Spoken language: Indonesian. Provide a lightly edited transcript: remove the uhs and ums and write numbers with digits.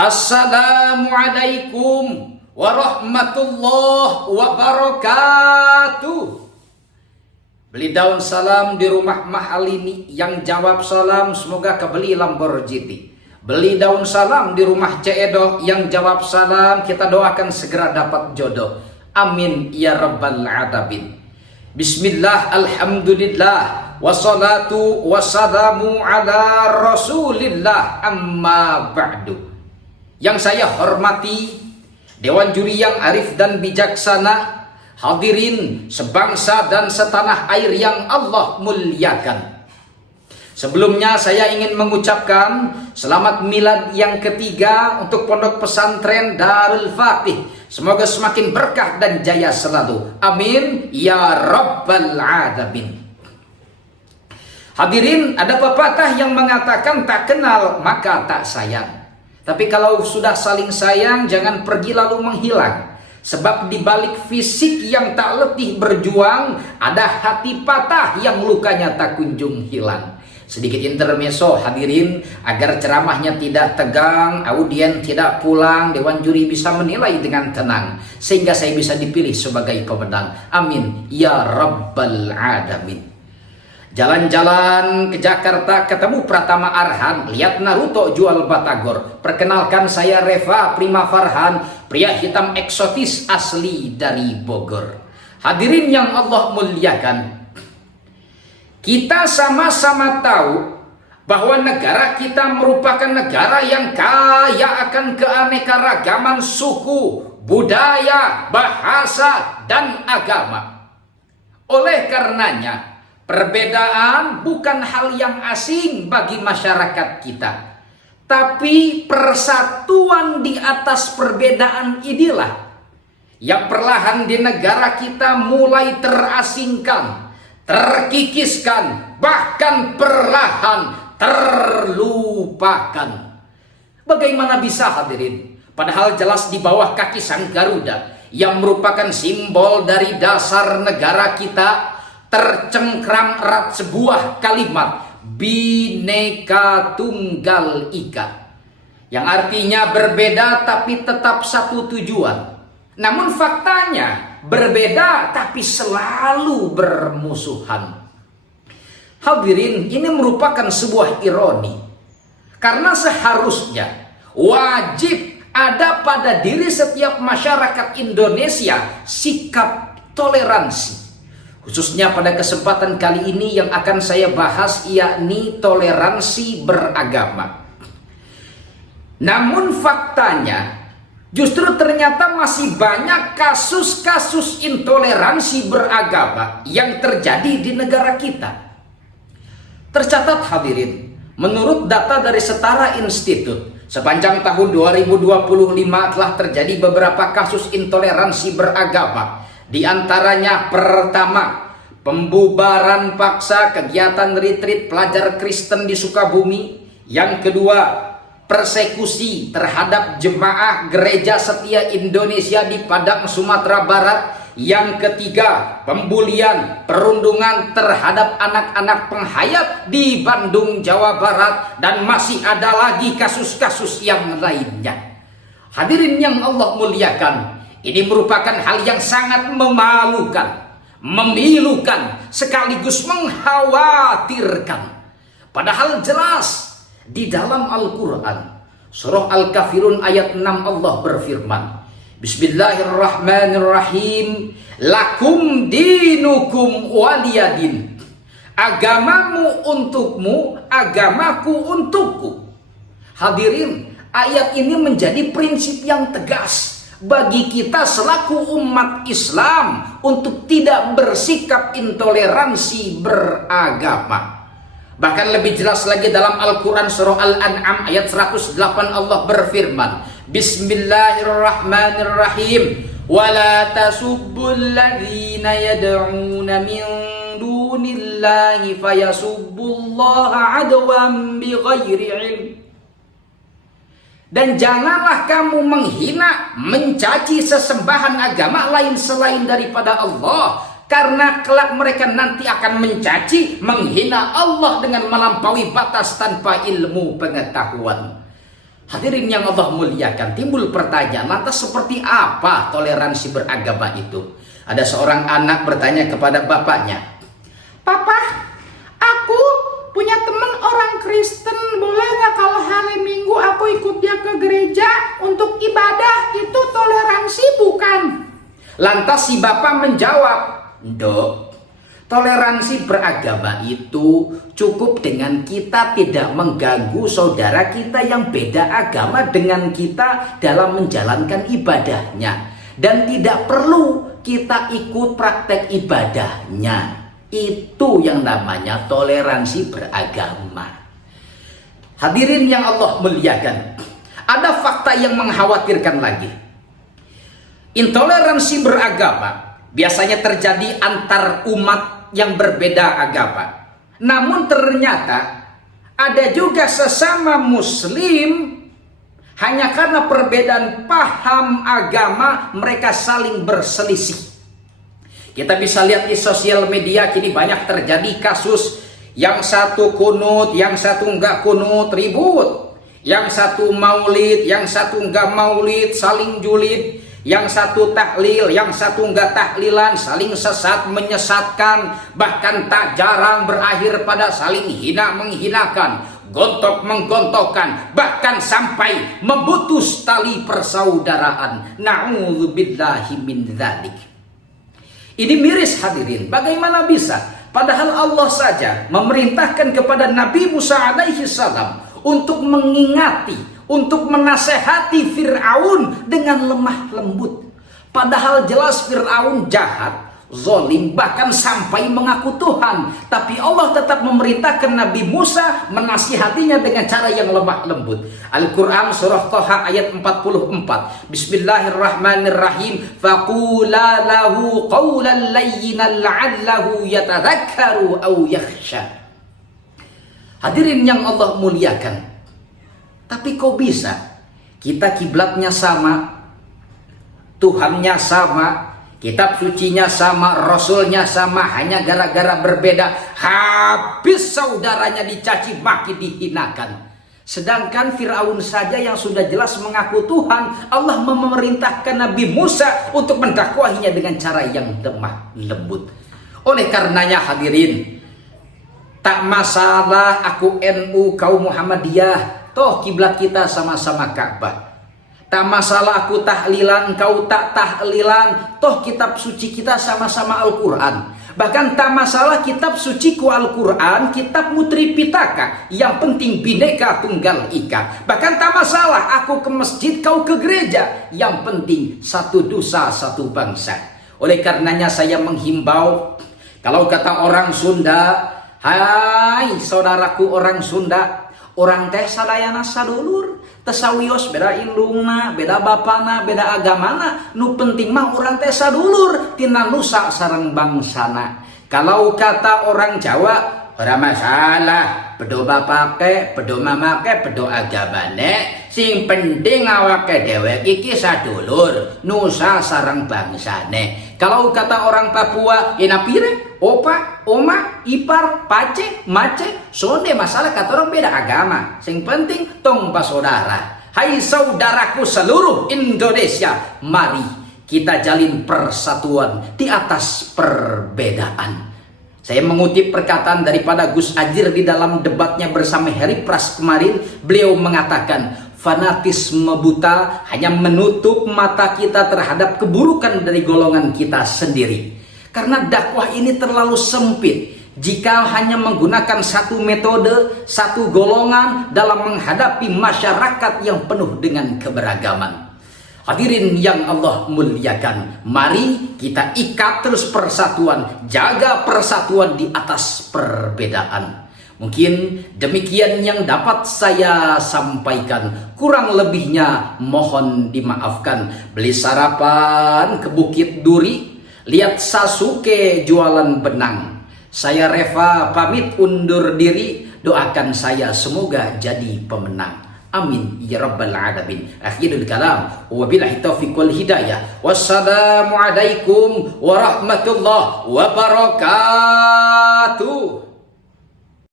Assalamualaikum warahmatullahi wabarakatuh. Beli daun salam di rumah Mahalini, yang jawab salam semoga kebeli Lamborghini. Beli daun salam di rumah Ceedoh, yang jawab salam kita doakan segera dapat jodoh. Amin ya rabbal alamin. Bismillah, alhamdulillah, wassalatu wassalamu ala rasulillah, amma ba'du. Yang saya hormati Dewan Juri yang arif dan bijaksana, hadirin sebangsa dan setanah air yang Allah muliakan. Sebelumnya saya ingin mengucapkan selamat milad yang ketiga untuk Pondok Pesantren Darul Fatih. Semoga semakin berkah dan jaya selalu. Amin ya rabbal alamin. Hadirin, ada pepatah yang mengatakan tak kenal maka tak sayang. Tapi kalau sudah saling sayang, jangan pergi lalu menghilang. Sebab di balik fisik yang tak letih berjuang, ada hati patah yang lukanya tak kunjung hilang. Sedikit intermezzo hadirin, agar ceramahnya tidak tegang, audien tidak pulang, Dewan Juri bisa menilai dengan tenang, sehingga saya bisa dipilih sebagai pemenang. Amin ya rabbal alamin. Jalan-jalan ke Jakarta ketemu Pratama Arhan, lihat Naruto jual batagor. Perkenalkan, saya Reva Prima Farhan, pria hitam eksotis asli dari Bogor. Hadirin yang Allah muliakan, kita sama-sama tahu bahwa negara kita merupakan negara yang kaya akan keanekaragaman suku, budaya, bahasa, dan agama. Oleh karenanya, perbedaan bukan hal yang asing bagi masyarakat kita. Tapi persatuan di atas perbedaan inilah yang perlahan di negara kita mulai terasingkan, terkikiskan, bahkan perlahan terlupakan. Bagaimana bisa hadirin? Padahal jelas di bawah kaki Sang Garuda yang merupakan simbol dari dasar negara kita tercengkram erat sebuah kalimat Bhinneka Tunggal Ika, yang artinya berbeda tapi tetap satu tujuan. Namun faktanya berbeda tapi selalu bermusuhan. Hadirin, ini merupakan sebuah ironi, karena seharusnya wajib ada pada diri setiap masyarakat Indonesia sikap toleransi. Khususnya pada kesempatan kali ini yang akan saya bahas, yakni toleransi beragama. Namun faktanya justru ternyata masih banyak kasus-kasus intoleransi beragama yang terjadi di negara kita. Tercatat hadirin, menurut data dari Setara Institute, sepanjang tahun 2025 telah terjadi beberapa kasus intoleransi beragama. Di antaranya, pertama, pembubaran paksa kegiatan retreat pelajar Kristen di Sukabumi. Yang kedua, persekusi terhadap jemaah Gereja Setia Indonesia di Padang, Sumatera Barat. Yang ketiga, pembulian, perundungan terhadap anak-anak penghayat di Bandung, Jawa Barat. Dan masih ada lagi kasus-kasus yang lainnya. Hadirin yang Allah muliakan, ini merupakan hal yang sangat memalukan, memilukan, sekaligus mengkhawatirkan. Padahal jelas di dalam Al-Quran, surah Al-Kafirun ayat 6 Allah berfirman, Bismillahirrahmanirrahim, lakum dinukum waliyadin. Agamamu untukmu, agamaku untukku. Hadirin, ayat ini menjadi prinsip yang tegas bagi kita selaku umat Islam untuk tidak bersikap intoleransi beragama. Bahkan lebih jelas lagi dalam Al-Quran surah Al-An'am ayat 108 Allah berfirman, Bismillahirrahmanirrahim, wala tasubbul ladzina yad'una min dunillahi fayasubbullaha adwan bighairi ilm. Dan janganlah kamu menghina, mencaci sesembahan agama lain selain daripada Allah, karena kelak mereka nanti akan mencaci, menghina Allah dengan melampaui batas tanpa ilmu pengetahuan. Hadirin yang Allah muliakan, timbul pertanyaan, lantas seperti apa toleransi beragama itu? Ada seorang anak bertanya kepada bapaknya, "Papa, aku punya teman orang Kristen, boleh nggak kalau hari Minggu aku ikut dia ke gereja untuk ibadah? Itu toleransi bukan?" Lantas si bapak menjawab, "Dok, toleransi beragama itu cukup dengan kita tidak mengganggu saudara kita yang beda agama dengan kita dalam menjalankan ibadahnya. Dan tidak perlu kita ikut praktek ibadahnya. Itu yang namanya toleransi beragama." Hadirin yang Allah muliakan, ada fakta yang mengkhawatirkan lagi. Intoleransi beragama biasanya terjadi antar umat yang berbeda agama. Namun ternyata ada juga sesama muslim, hanya karena perbedaan paham agama mereka saling berselisih. Kita bisa lihat di sosial media kini banyak terjadi kasus yang satu kunut, yang satu enggak kunut, ribut. Yang satu maulid, yang satu enggak maulid, saling julid. Yang satu tahlil, yang satu enggak tahlilan, saling sesat menyesatkan, bahkan tak jarang berakhir pada saling hina menghinakan, gontok menggontokkan, bahkan sampai memutus tali persaudaraan. Na'udzubillahi min dzalik. Ini miris hadirin, bagaimana bisa? Padahal Allah saja memerintahkan kepada Nabi Musa alaihi salam untuk mengingati, untuk menasehati Fir'aun dengan lemah lembut. Padahal jelas Fir'aun jahat, zalim, bahkan sampai mengaku Tuhan. Tapi Allah tetap memerintahkan Nabi Musa menasihatinya dengan cara yang lemah lembut. Al-Quran surah Thaha ayat 44. Bismillahirrahmanirrahim. Faqula lahu qawlan layyinan la'allahu yatadhakkaru aw yakhsha. Hadirin yang Allah muliakan, tapi kok bisa kita kiblatnya sama, Tuhannya sama, kitab sucinya sama, rasulnya sama, hanya gara-gara berbeda habis saudaranya dicaci maki, dihinakan. Sedangkan Fir'aun saja yang sudah jelas mengaku Tuhan, Allah memerintahkan Nabi Musa untuk mendakwahinya dengan cara yang lemah lembut. Oleh karenanya hadirin, tak masalah aku NU, kau Muhammadiyah, toh kiblat kita sama-sama Ka'bah. Tak masalah aku tahlilan, kau tak tahlilan, toh kitab suci kita sama-sama Al-Quran. Bahkan tak masalah kitab suciku Al-Quran, kitabmu Tripitaka, yang penting Bhinneka Tunggal Ika. Bahkan tak masalah aku ke masjid, kau ke gereja, yang penting satu dosa satu bangsa. Oleh karenanya saya menghimbau, kalau kata orang Sunda, hai saudaraku orang Sunda, orang teh sadayana sadulur, tesawios beda indungna, beda bapana, beda agamana, nu penting mah orang teh sadulur tina nusa sareng bangsana. Kalau kata orang Jawa, ora masalah, pedo bapake, pedo mamake, pedo agamane, sing penting awake dhewe iki sadulur, nusa sareng bangsane. Kalau kata orang Papua, inapire, opa, oma, ipar, pace, mace, sonde masalah kata orang beda agama. Sing penting tong basodara. Hai saudaraku seluruh Indonesia, mari kita jalin persatuan di atas perbedaan. Saya mengutip perkataan daripada Gus Ajir di dalam debatnya bersama Heri Pras kemarin. Beliau mengatakan, fanatisme buta hanya menutup mata kita terhadap keburukan dari golongan kita sendiri. Karena dakwah ini terlalu sempit jika hanya menggunakan satu metode, satu golongan dalam menghadapi masyarakat yang penuh dengan keberagaman. Hadirin yang Allah muliakan, mari kita ikat terus persatuan, jaga persatuan di atas perbedaan. Mungkin demikian yang dapat saya sampaikan. Kurang lebihnya mohon dimaafkan. Beli sarapan ke Bukit Duri, lihat Sasuke jualan benang. Saya Reva pamit undur diri. Doakan saya semoga jadi pemenang. Amin ya rabbal alamin. Akhirul kalam, wabillahi taufiq wal hidayah. Wassalamualaikum warahmatullahi wabarakatuh.